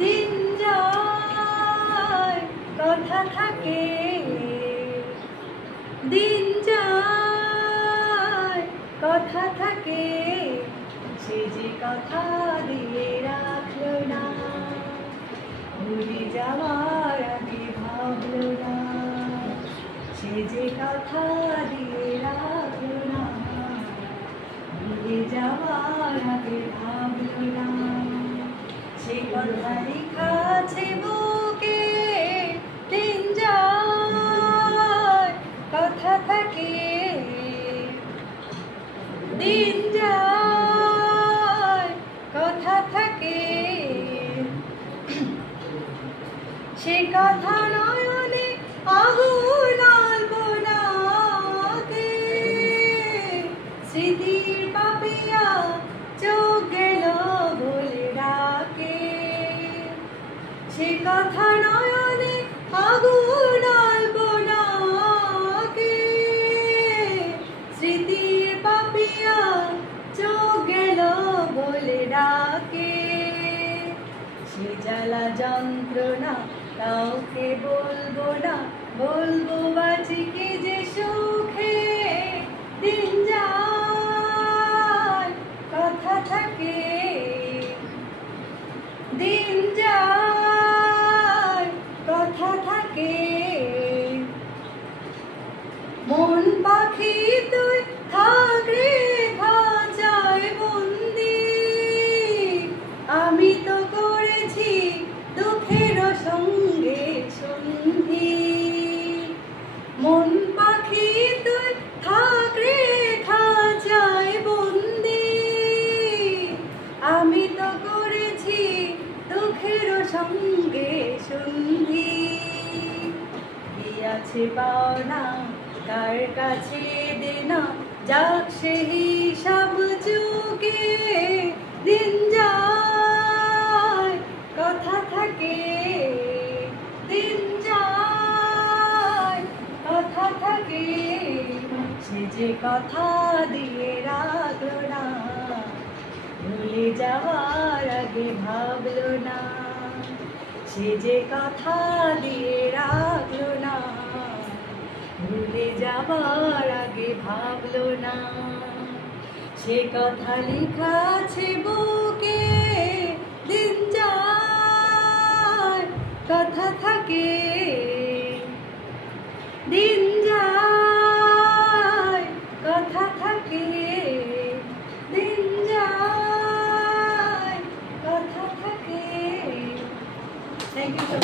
দিন যায় কথা থাকে, দিন যায় কথা থাকে, সে যে কথা দিয়ে রাখলো না, ভুলে যাওয়ার আগে ভাবলো না, সে যে কথা দিয়ে রাখলো না, ভুলে যাওয়ার আগে ভাবলো না। সে কথা লেখা আছে বুকে, দিন যায় কথা থাকে, দিন যায় কথা থাকে, সে কথা নয়নে আগুন আলপনাকে, স্মৃতির পাপিয়া চোখ গেল বলে ডাকে, সে কথা নয়নে আগুন আলপনাকে, স্মৃতির পাপিয়া চোখ গেল বলে ডাকে, সে জ্বালা যন্ত্রণা কাউকে বলবো না, বলবো বাঁচিকে যে সুখে, দিন যায় কথা থাকে, দিন যায় কথা থাকে, মন পাখি তুই থাক রে খাঁচায় বন্দি, আমি তো করেছি দুঃখের সঙ্গে সন্ধি, মন পাখি তুই থাক রে খাঁচায় বন্দি, আমি তো করেছি দুঃখের সঙ্গে সন্ধি, কি আছে পাওনা কার কাছে দেনা, যাক সে হিসাব চুকে, দিন যায় কথা থাকে, দিন যায় কথা থাকে, সে যে কথা দিয়ে রাখলো না, ভুলে যাওয়ার আগে ভাবলো না, সে যে কথা দিয়ে রাখলো না, ভুলে যাবার আগে ভাবলো না, সে কথা লেখা আছে বুকে, দিন যায় কথা থাকে, দিন যায় কথা থাকে, দিন যায় কথা থাকে। Thank you.